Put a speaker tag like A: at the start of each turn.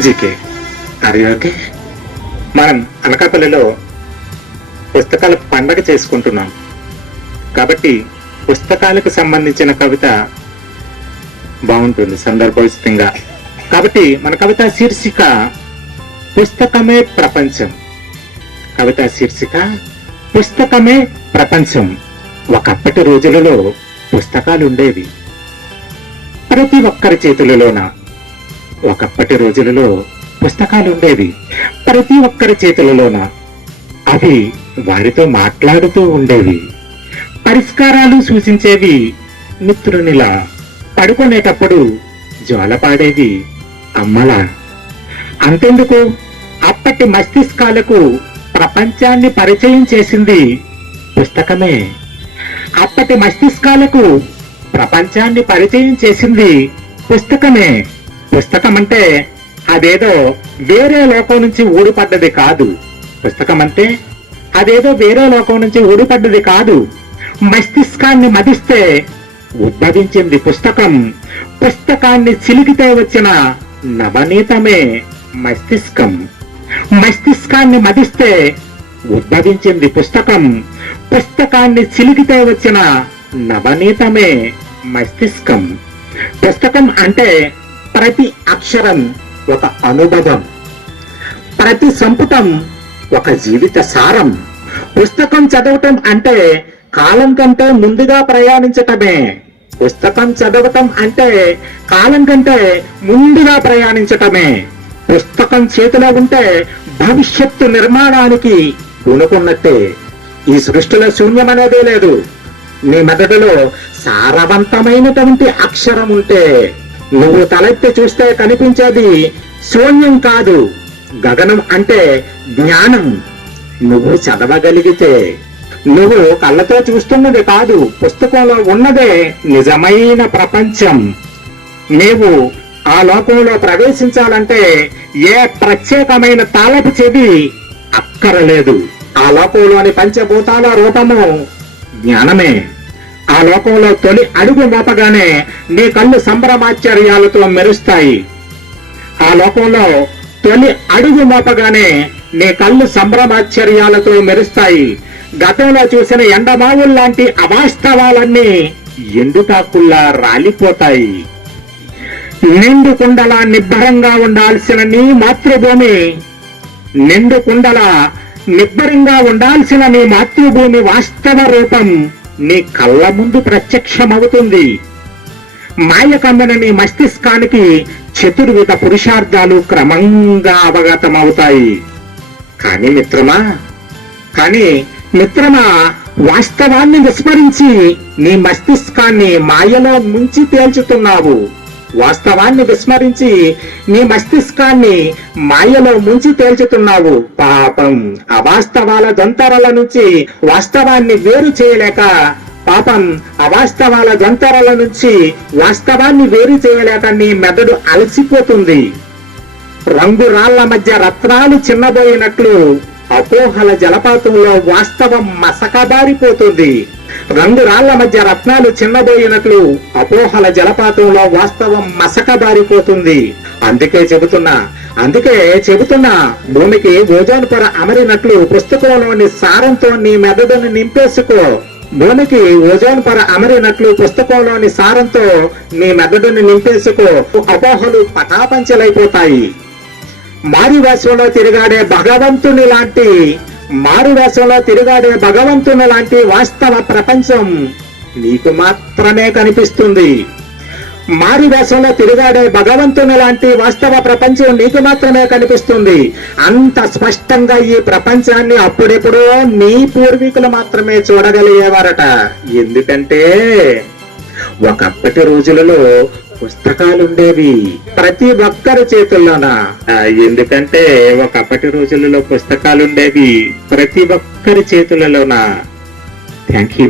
A: GK అరే okay మనం అనకాపల్లిలో పుస్తకాల పండగ చేసుకుంటున్నాం. కాబట్టి పుస్తకాలకు సంబంధించిన కవిత బాగుంటుంది సందర్భోచితంగా. కాబట్టి మన కవిత శీర్షిక పుస్తకమే ప్రపంచం. కవిత శీర్షిక పుస్తకమే ప్రపంచం. ఒకప్పటి రోజులలో పుస్తకాలు ఉండేవి ప్రతి ఒక్కరి చేతులలోన ఒకప్పటి రోజులలో పుస్తకాలు ఉండేవి ప్రతి ఒక్కరి చేతులలోన అవి వారితో మాట్లాడుతూ ఉండేవి. పరిష్కారాలు సూచించేవి మిత్రునిలా పడుకునేటప్పుడు జోలపాడేవి అమ్మలా. అంతెందుకు? అప్పటి మస్తిష్కాలకు ప్రపంచాన్ని పరిచయం చేసింది పుస్తకమే. అప్పటి మస్తిష్కాలకు ప్రపంచాన్ని పరిచయం చేసింది పుస్తకమే. పుస్తకం అంటే అదేదో వేరే లోకం నుంచి ఊడిపడ్డది కాదు. పుస్తకం అంటే అదేదో వేరే లోకం నుంచి ఊడిపడ్డది కాదు. మస్తిష్కాన్ని మదిస్తే ఉద్భవించింది పుస్తకం. పుస్తకాన్ని చిలికితే వచ్చిన నవనీతమే మస్తిష్కం. మస్తిష్కాన్ని మదిస్తే ఉద్భవించింది పుస్తకం. పుస్తకాన్ని చిలికితే వచ్చిన నవనీతమే మస్తిష్కం. పుస్తకం అంటే ప్రతి అక్షరం ఒక అనుభవం. ప్రతి సంపుటం ఒక జీవిత సారం. పుస్తకం చదవటం అంటే కాలం కంటే ముందుగా ప్రయాణించటమే. పుస్తకం చదవటం అంటే కాలం కంటే ముందుగా ప్రయాణించటమే. పుస్తకం చేతిలో ఉంటే భవిష్యత్తు నిర్మాణానికి పూనుకున్నట్టే. ఈ సృష్టిలో శూన్యం అనేదే లేదు. నీ మెదడులో సారవంతమైనటువంటి అక్షరం ఉంటే నువ్వు తలెత్తి చూస్తే కనిపించేది శూన్యం కాదు గగనం అంటే జ్ఞానం. నువ్వు చదవగలిగితే నువ్వు కళ్ళతో చూస్తున్నది కాదు పుస్తకంలో ఉన్నదే నిజమైన ప్రపంచం. నీవు ఆ లోకంలో ప్రవేశించాలంటే ఏ ప్రత్యేకమైన తాళపు చెవి అక్కరలేదు. ఆ లోకంలోని పంచభూతాల రూపము జ్ఞానమే. ఆ లోకంలో తొలి అడుగు మోపగానే నీ కళ్ళు సంభ్రమాశ్చర్యాలతో మెరుస్తాయి. ఆ లోకంలో తొలి అడుగు మోపగానే నీ కళ్ళు సంభ్రమాశ్చర్యాలతో మెరుస్తాయి. గతంలో చూసిన ఎండమావుల్లాంటి అవాస్తవాలన్నీ ఎండుకాకుల్లా రాలిపోతాయి? నిండు కుండలా నిబ్బరంగా ఉండాల్సిన నీ మాతృభూమి నిండుకుండల నిబ్బరంగా ఉండాల్సిన నీ మాతృభూమి వాస్తవ రూపం నీ కళ్ళ ముందు ప్రత్యక్షమవుతుంది. మాయ నీ మస్తిష్కానికి చతుర్విధ పురుషార్థాలు క్రమంగా అవగతమవుతాయి. కానీ మిత్రమా కానీ మిత్రమా వాస్తవాన్ని విస్మరించి నీ మస్తిష్కాన్ని మాయలో ముంచి తేల్చుతున్నావు. వాస్తవాన్ని విస్మరించి నీ మస్తిష్కాన్ని మాయలో ముంచి తేల్చుతున్నావు. పాపం అవాస్తవాల దొంతరల నుంచి వాస్తవాన్ని వేరు చేయలేక పాపం అవాస్తవాల దొంతరల నుంచి వాస్తవాన్ని వేరు చేయలేక నీ మెదడు అలసిపోతుంది. రంగురాళ్ళ మధ్య రత్నాలు చిన్నబోయినట్లు అపోహల జలపాతంలో వాస్తవం మసకబారిపోతుంది. రంగురాళ్ళ మధ్య రత్నాలు చిన్నబోయినట్లు అపోహల జలపాతంలో వాస్తవం మసకబారిపోతుంది. అందుకే చెబుతున్నా అందుకే చెబుతున్నా భూమికి ఓజోన్ పొర అమరినట్లు పుస్తకంలోని సారంతో నీ మెదడును నింపేసుకో. భూమికి ఓజోన్ పొర అమరినట్లు పుస్తకంలోని సారంతో నీ మెదడును నింపేసుకో. అపోహలు పటాపంచలైపోతాయి. మారువేషంలో తిరిగాడే భగవంతుని లాంటి మారువేషంలో తిరిగాడే భగవంతుని లాంటి వాస్తవ ప్రపంచం నీకు మాత్రమే కనిపిస్తుంది. మారువేషంలో తిరిగాడే భగవంతుని లాంటి వాస్తవ ప్రపంచం నీకు మాత్రమే కనిపిస్తుంది. అంత స్పష్టంగా ఈ ప్రపంచాన్ని అప్పుడెప్పుడో నీ పూర్వీకులు మాత్రమే చూడగలిగేవారట. ఎందుకంటే ఒకప్పటి రోజులలో పుస్తకాలుండేవి. ప్రతి ఒక్కరి చేతుల్లోన? ఎందుకంటే ఒకప్పటి రోజులలో పుస్తకాలుండేవి ప్రతి ఒక్కరి చేతులలోన? Thank you